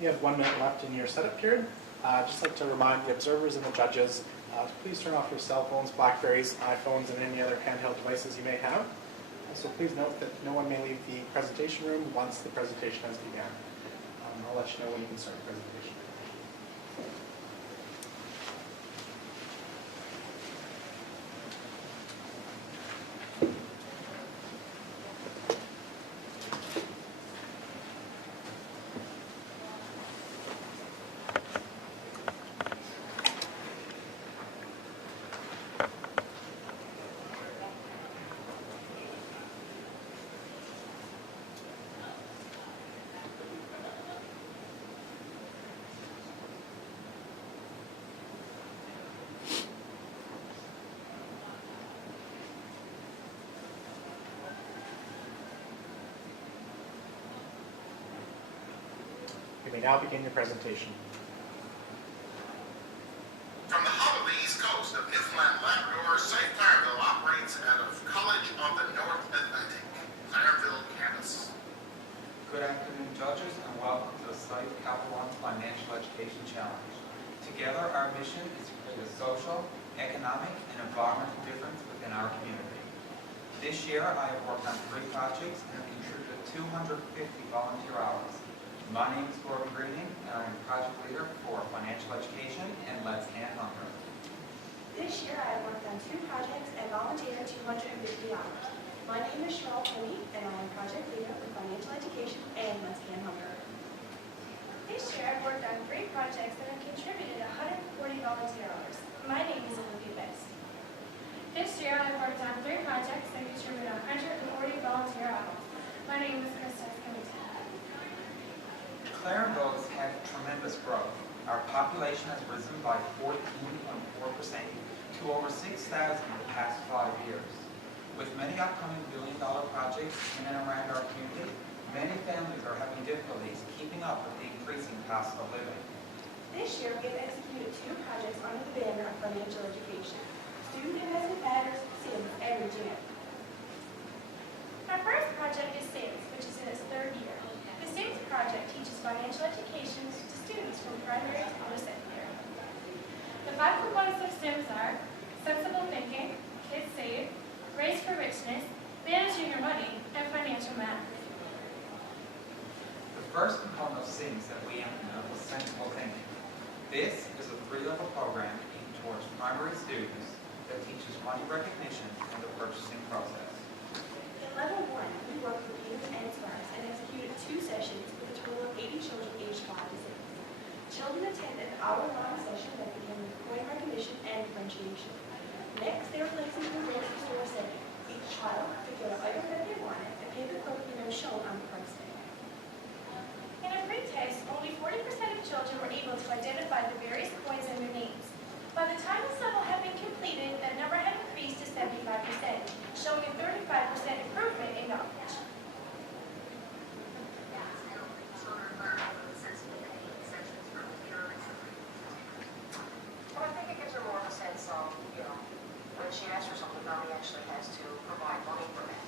You have 1 minute left in your setup period. I'd just like to remind the observers and the judges to please turn off your cell phones, Blackberries, iPhones, and any other handheld devices you may have. So please note that no one may leave the presentation room once the presentation has begun. I'll let you know when you can start the presentation. You may now begin your presentation. From the hub of the east coast of Newfoundland Labrador, Sife Clarenville operates out of College of the North Atlantic, Clarenville campus. Good afternoon, judges, and welcome to the Sife Capital One Financial Education Challenge. Together, our mission is to create a social, economic, and environmental difference within our community. This year, I have worked on 3 projects and have contributed 250 volunteer hours. My name is Gordon Greening, and I'm project leader for financial education and Let's End Hunger. This year I worked on 2 projects and volunteered 250 hours. My name is Cheryl Penny, and I am project leader for financial education and Let's End Hunger. This year I've worked on 3 projects and have contributed 140 volunteer hours. My name is Olivia Best. This year I've worked on 3 projects and contributed 140 volunteer hours. My name is Krista Skellington. Clarenville has had tremendous growth. Our population has risen by 14.4% to over 6,000 in the past 5 years. With many upcoming billion-dollar projects in and around our community, many families are having difficulties keeping up with the increasing cost of living. This year we have executed 2 projects under the banner of financial education. Student investment matters, SIMS, and Regina. Our first project is SIMS, which is in its 3rd year. The SIMS project teaches financial education to students from primary to upper secondary. The 5 components of SIMS are sensible thinking, kids save, raise for richness, managing your money, and financial math. The first component of SIMS that we implemented was sensible thinking. This is a 3-level program aimed towards primary students that teaches money recognition and the purchasing process. In level 1, we worked with youth and sparks and executed 2 sessions with a total of 80 children aged 5 to 6. Children attended an hour-long session that began with coin recognition and differentiation. Next, they were placed into a grocery store setting. Each child could get an item that they wanted and pay the code that was shown on the price tag. In a pre-test, only 40% of children were able to identify the various coins and their names. By the time this level had been completed, that number had increased to 75%, showing a 35% improvement in knowledge. Well, I think it gives her more of a sense of, when she asks for something, mommy actually has to provide money for that.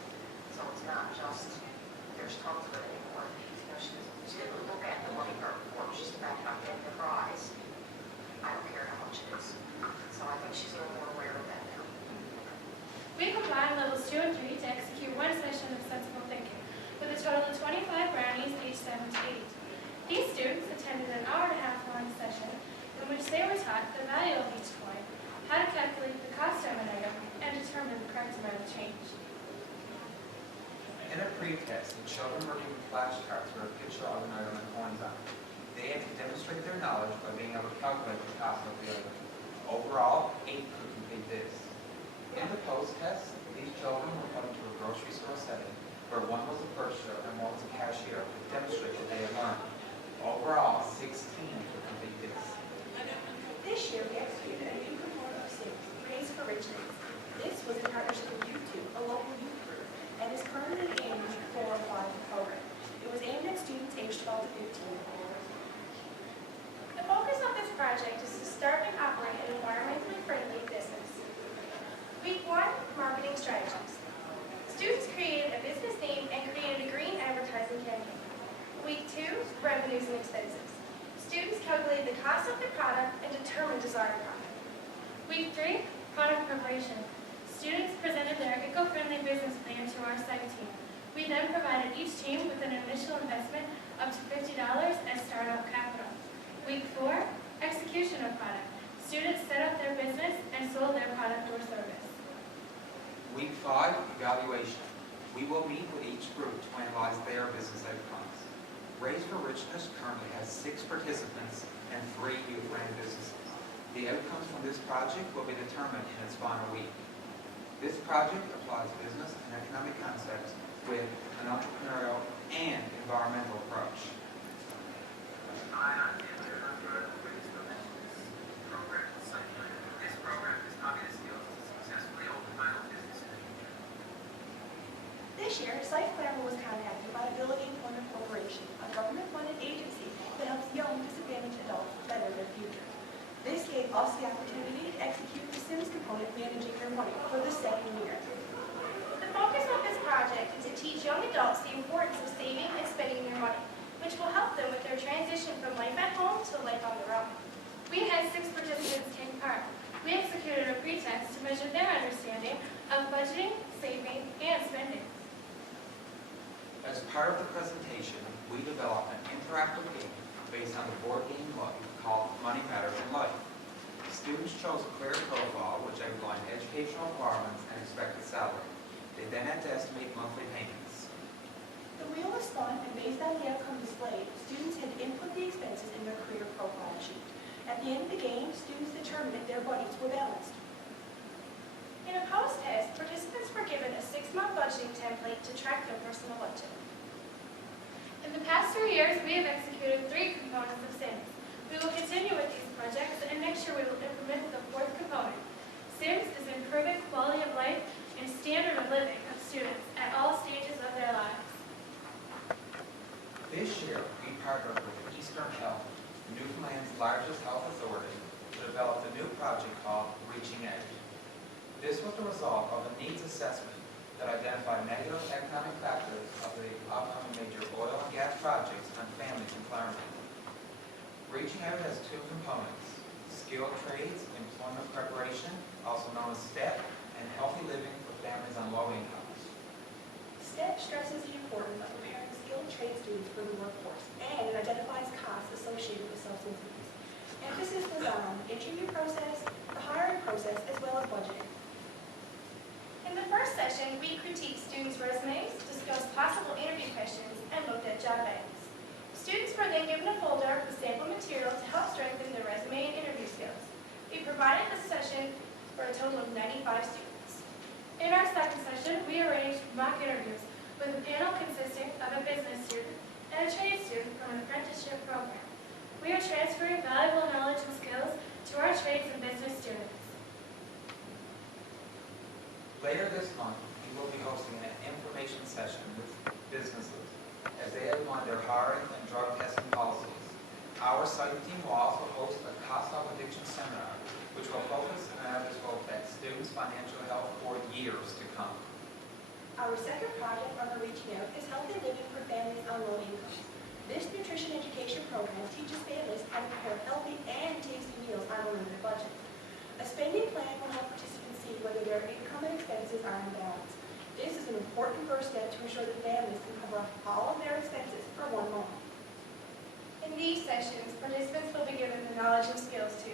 So it's not just, there's tons of it anymore. She didn't look at the money card before, she's about not getting the prize. I don't care how much it is. So I think she's a little more aware of that now. We combined levels 2 and 3 to execute 1 session of sensible thinking, with a total of 25 brownies aged 7 to 8. These students attended an hour-and-a-half long session in which they were taught the value of each coin, how to calculate the cost of an item, and determine the correct amount of change. In a pre-test, the children were given flashcards with a picture of an item and coins on it. They had to demonstrate their knowledge by being able to calculate the cost of the item. Overall, 8 could complete this. In the post-test, these children were put into a grocery store setting where one was a purchaser and one was a cashier to demonstrate what they had learned. Overall, 16 could complete this. This year we executed a new component of SIMS, Raise for Richness. This was in partnership with YouTube, a local youth group, and is currently in week 4 of 5 of the program. It was aimed at students aged 12 to 15. The focus of this project is to start and operate an environmentally friendly business. Week 1, marketing strategies. Students created a business name and created a green advertising campaign. Week 2, revenues and expenses. students calculate the cost of the product and determine desired profit. Week 3, product preparation. Students presented their eco-friendly business plan to our site team. We then provided each team with an initial investment up to $50 as startup capital. Week 4, execution of product. Students set up their business and sold their product or service. Week 5, evaluation. We will meet with each group to analyze their business outcomes. Raise for Richness currently has 6 participants and 3 youth-ran businesses. The outcomes from this project will be determined in its final week. This project applies business and economic concepts with an entrepreneurial and environmental approach. Hi, I'm Taylor. I'm the British Professionals program at Sife. This program is cognitive skills to successfully open my own business in the future. This year, Sife Clarenville was contacted by Ability Employment Corporation, a government-funded agency that helps young disadvantaged adults better their future. This gave us the opportunity to execute the SIMS component managing their money for the second year. The focus of this project is to teach young adults the importance of saving and spending their money, which will help them with their transition from life at home to life on their own. We had 6 participants take part. We executed a pretest to measure their understanding of budgeting, saving, and spending. As part of the presentation, we developed an interactive game based on the board game called Money Matters in Life. Students chose a career profile which outlined educational requirements and expected salary. They then had to estimate monthly payments. The wheel was spun, and based on the outcome displayed, students had to input the expenses in their career profile sheet. At the end of the game, students determined if their budgets were balanced. In a post-test, participants were given a 6-month budgeting template to track their personal budget. In the past 3 years, we have executed 3 components of SIMS. We will continue with these projects, and next year we will implement the 4th component. SIMS is improving quality of life and standard of living of students at all stages of their lives. This year, we partnered with Eastern Health, Newfoundland's largest health authority, to develop a new project called Reaching Out. This was the result of a needs assessment that identified negative economic factors of the upcoming major oil and gas projects on families in Clarenville. Reaching Out has 2 components: skilled trades, employment preparation, also known as STEP, and healthy living for families on low incomes. STEP stresses the importance of preparing skilled trade students for the workforce, and it identifies costs associated with substance abuse. Emphasis was on the interview process, the hiring process, as well as budgeting. In the first session, we critiqued students' resumes, discussed possible interview questions, and looked at job banks. Students were then given a folder with sample material to help strengthen their resume and interview skills. We provided this session for a total of 95 students. In our second session, we arranged mock interviews with a panel consisting of a business student and a trade student from an apprenticeship program. We are transferring valuable knowledge and skills to our trades and business students. Later this month, we will be hosting an information session with businesses as they outline their hiring and drug testing policies. Our site team will also host a cost of addiction seminar, which will focus on how this will affect students' financial health for years to come. Our second project under Reaching Out is healthy living for families on low incomes. This nutrition education program teaches families how to prepare healthy and tasty meals on a limited budget. A spending plan will help participants see whether their income and expenses are in balance. This is an important first step to ensure that families can cover all of their expenses for 1 month. In these sessions, participants will be given the knowledge and skills to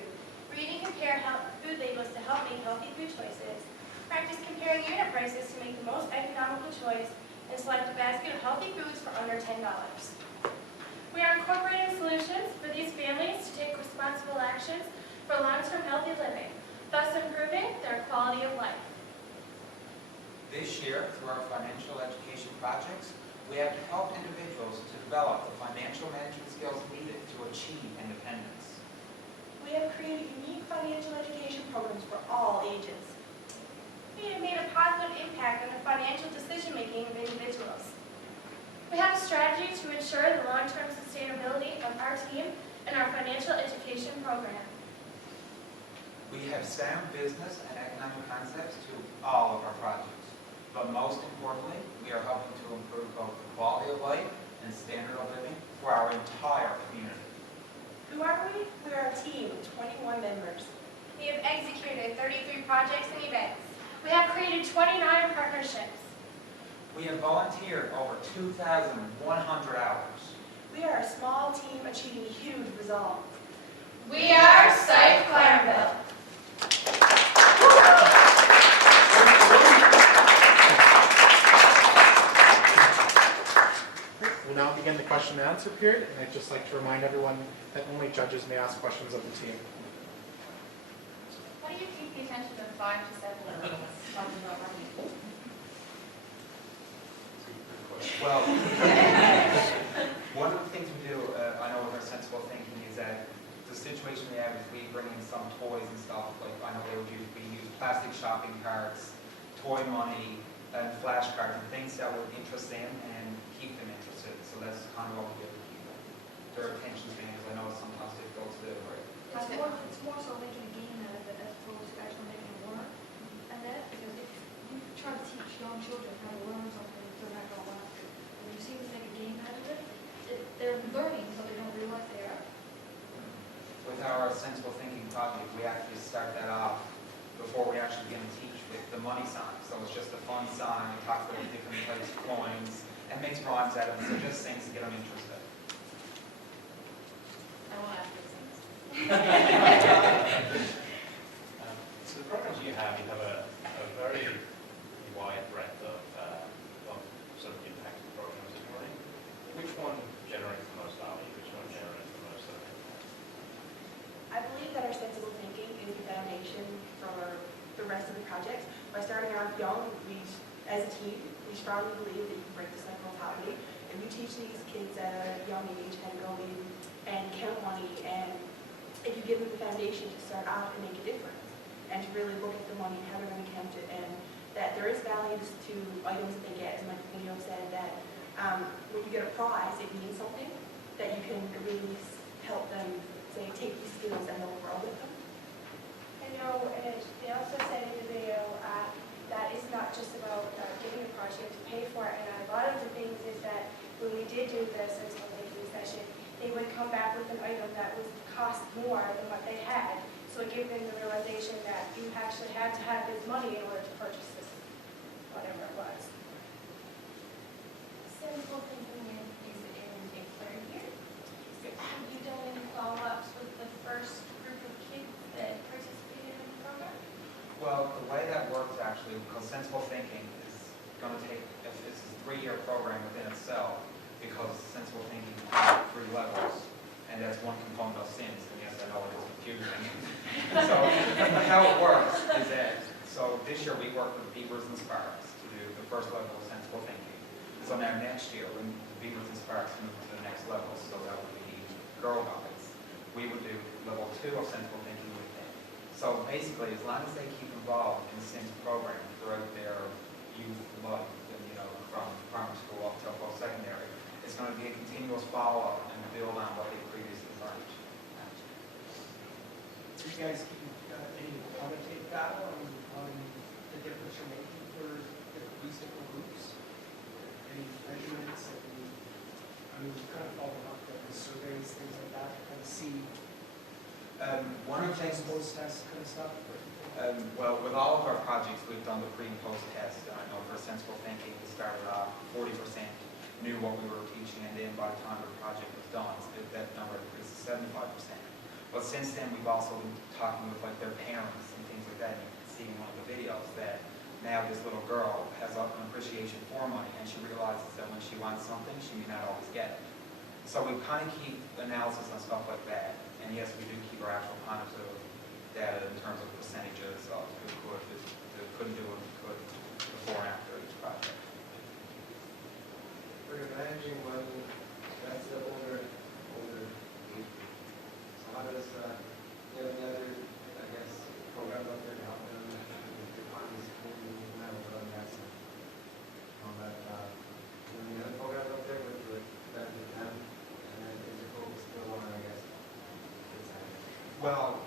read and compare food labels to help make healthy food choices, practice comparing unit prices to make the most economical choice, and select a basket of healthy foods for under $10. We are incorporating solutions for these families to take responsible actions for long-term healthy living, thus improving their quality of life. This year, through our financial education projects, we have helped individuals to develop the financial management skills needed to achieve independence. We have created unique financial education programs for all ages. We have made a positive impact on the financial decision-making of individuals. We have a strategy to ensure the long-term sustainability of our team and our financial education program. We have sound business and economic concepts to all of our projects. But most importantly, we are helping to improve both the quality of life and standard of living for our entire community. Through our executed 33 projects and events. We have created 29 partnerships. We have volunteered over 2,100 hours. We are a small team achieving huge results. We are Sife Clarenville. We'll now begin the question and answer period, and I'd just like to remind everyone that only judges may ask questions of the team. What do you keep the attention of 5 to 7-year-olds talking about running? Well, one of the things we do, I know with our sensible thinking, is that the situation we have is we bring in some toys and stuff, like I know we use plastic shopping carts, toy money, and flashcards, and things that would interest them and keep them interested. So that's kind of what we do to keep their attention span, because I know it's sometimes difficult to do, right? It's more so making a game out of it as opposed to actually making a learn. And that, because if you try to teach young children how to learn something, they're not going to want to. When you see them make a game out of it, they're learning, but they don't realize they are. With our sensible thinking project, we actually start that off before we actually begin to teach with the money sign. So it's just a fun sign, it talks about the different types of coins, and makes rhymes out of it, so just things to get them interested. I won't ask those things. So the programs you have a very wide breadth of sort of impacted programs in running. Which one generates the most value? Which one generates the most impact? I believe that our sensible thinking is the foundation for the rest of the projects. By starting off young, as a team, we strongly believe that you can break the cycle of poverty. And we teach these kids at a young age how to go in and count money, and if you give them the foundation to start out and make a difference, and to really look at the money and how they're going to count it, and that there is value to items that they get, as Mike Camino said, that when you get a prize, it means something, that you can really help them, say, take these skills and they'll grow with them. I know, and they also said in the video that it's not just about giving a prize, you have to pay for it. And a lot of the things is that when we did do the sensible thinking session, they would come back with an item that would cost more than what they had. So it gave them the realization that you actually had to have this money in order to purchase this, whatever it was. Sensible thinking is in its third year. Have you done any follow-ups with the first group of kids that participated in the program? Well, the way that works actually, because sensible thinking is going to take, it's a 3-year program within itself, because sensible thinking has 3 levels, and that's one component of SIMS, and yes, I know it is confusing. So how it works is that, so this year we worked with Beavers and Sparks to do the first level of sensible thinking. So now next year, when Beavers and Sparks move to the next level, so that would be Girl Guides, we would do level 2 of sensible thinking with them. So basically, as long as they keep involved in the SIMS program throughout their youth life, and, from primary school up to post-secondary, it's going to be a continuous follow-up and build on what they previously learned. Do you guys keep any quantitative data on the difference you're making for these different groups? Any measurements that you, kind of follow up with surveys, things like that, to kind of see One of the things, post-test kind of stuff? well, with all of our projects, we've done the pre and post test. I know for sensible thinking, we started off 40% knew what we were teaching, and then by the time the project was done, that number increased to 75%. But since then, we've also been talking with their parents and things like that. And you can see in one of the videos that now this little girl has an appreciation for money, and she realizes that when she wants something, she may not always get it. So we kind of keep analysis on stuff like that. And yes, we do keep our actual quantitative data in terms of percentages of who could, who couldn't do it, who could, before and after each project. For your managing money, that's the older age group. So how does, you have any other, I guess, programs out there to help them with their funds, maybe not with that, all that, any other programs out there with that with them, and then is your focus still on, I guess, kids having? Well,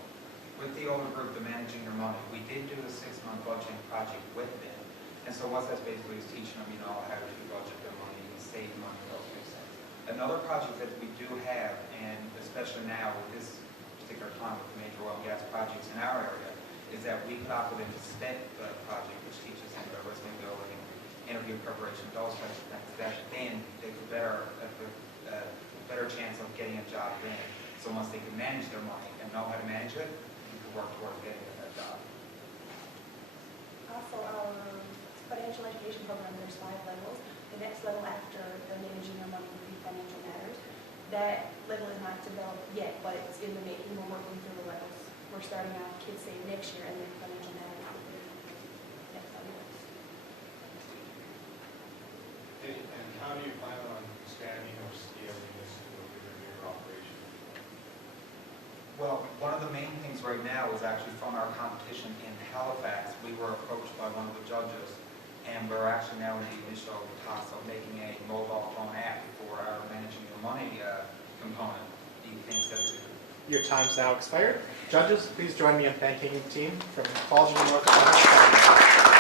with the older group, the managing your money, we did do a 6-month budgeting project with them. And so what that's basically is teaching them, how to budget their money, save money, those things. Another project that we do have, and especially now with this particular time with the major oil and gas projects in our area, is that we could offer them to spec the project, which teaches them their resume building, interview preparation, those types of things, that then they could better chance of getting a job then. So once they can manage their money and know how to manage it, you can work towards getting that job. Also, our financial education program, there's 5 levels. The next level after the managing your money would be financial matters. That level is not developed yet, but it's in the making. We're working through the levels. We're starting out Kids Save next year, and then financial matters will be next on the list. And how do you plan on expanding or scaling this to a bigger operation? Well, one of the main things right now is actually from our competition in Halifax. We were approached by one of the judges, and we're actually now in the initial talks of making a mobile phone app for our managing your money component. Do you think that's a Your time's now expired. Judges, please join me in thanking the team from College of the North Atlantic.